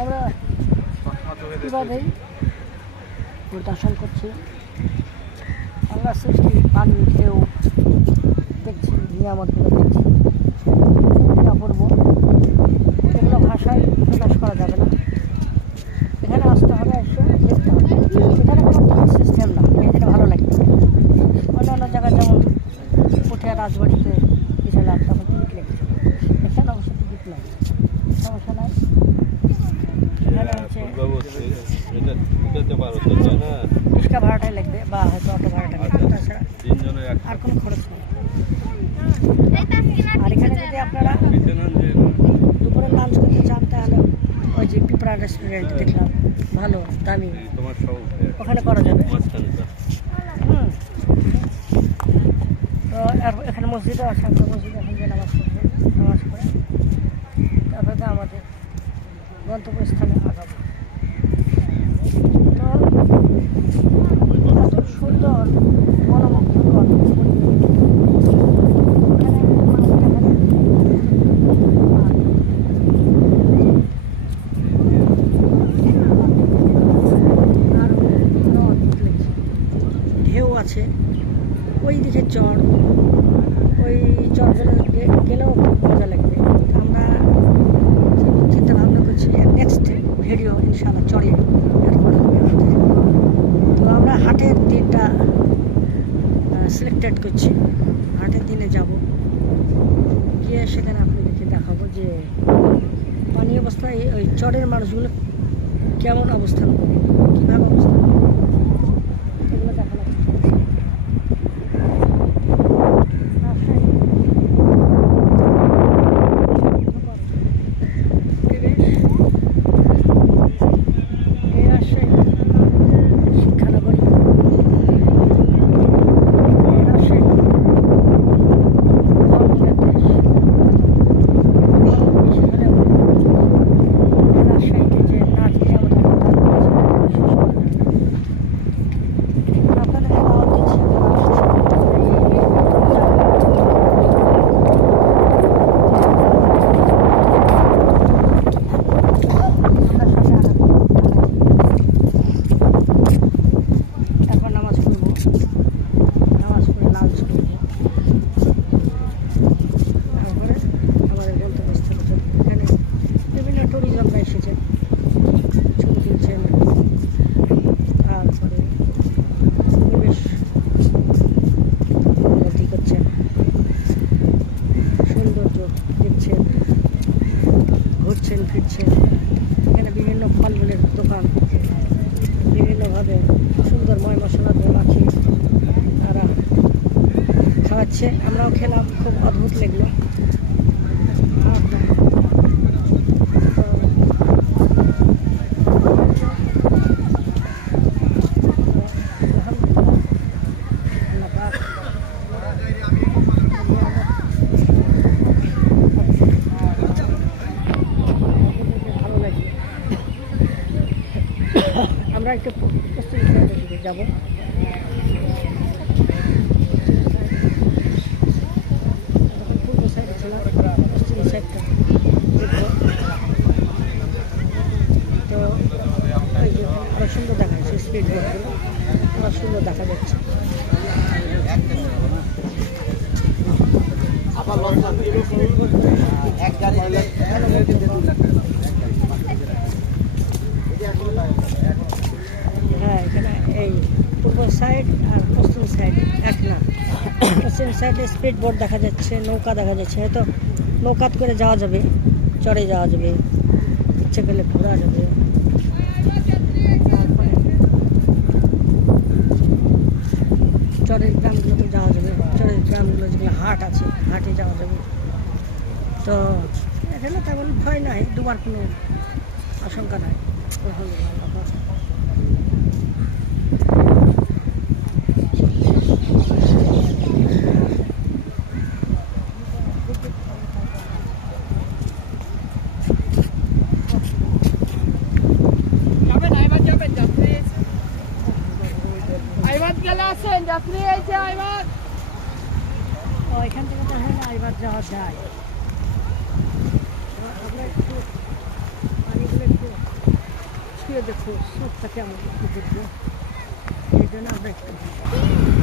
আমরা কীভাবে পরিদর্শন করছি। আমরা সৃষ্টি পানিকেও দেখছি নিয়ামতগুলো দেখছি। অপূর্ব আর এখানে যদি আপনারা দুপুরে লাঞ্চ করতে চান, তাহলে ওই যে পিপড়া রেস্টুরেন্ট দেখলাম। ভালো, দামি। ওখানে করা যাবে। তো এখানে মসজিদও আছে আমরা মসজিদ এখন যে নামাজ পড়ব নামাজ পড়ে। তারপরে আমাদের গন্তব্যস্থানে আগাবো তো এত সুন্দর মনোমুগ্ধকর পরিবেশ। এখানে মাছ দেখা যায়। আর আর আরও অদ্ভুত লাগছে। ঢেউ আছে ওই দিকে চর ওই চরগুলো গেলেও খুব মজা লাগবে। আমরা চিন্তা ভাবনা করছি নেক্সট ভিডিও ইনশাআল্লাহ চরে। তো আমরা হাটের দিনটা সিলেক্টেড করছি। হাটের দিনে যাব। গিয়ে সেখানে আপনাদেরকে দেখাবো যে পানি অবস্থায় ওই চরের মানুষগুলো কেমন অবস্থান করে, কীভাবে অবস্থান খাওয়াচ্ছে আমরাও খেলাম খুব অদ্ভুত লাগল। আমরা একটু যাব পূর্ব সাইডে ছিলাম পশ্চিম সাইডটা দেখব তো ওই যে আরও সুন্দর দেখা যাচ্ছে স্পিড বোটগুলো আরও সুন্দর দেখা যাচ্ছে হ্যাঁ এখানে এই পূর্ব সাইড আর পশ্চিম সাইড এক না। পশ্চিম সাইডে স্পিড বোট দেখা যাচ্ছে, নৌকা দেখা যাচ্ছে। হয়তো নৌকাত করে যাওয়া যাবে, চড়ে যাওয়া যাবে, ইচ্ছে করলে ঘোরা যাবে। তারপরে চরের গ্রামগুলোতে যাওয়া যাবে। চরের গ্রামগুলো যেগুলো হাট আছে, হাটে যাওয়া যাবে। তো এখানে তেমন ভয় নাই, দুবার কোনো আশঙ্কা নাই। আলহামদুলিল্লাহ আল্লাহ পাক যাবেন আইমান যাবেন আইবার যাওয়া যায়। আমরা একটু পানিগুলো একটু ছুঁয়ে দেখো সুখটা কেমন একটু দেখব এই জন্য আমরা একটু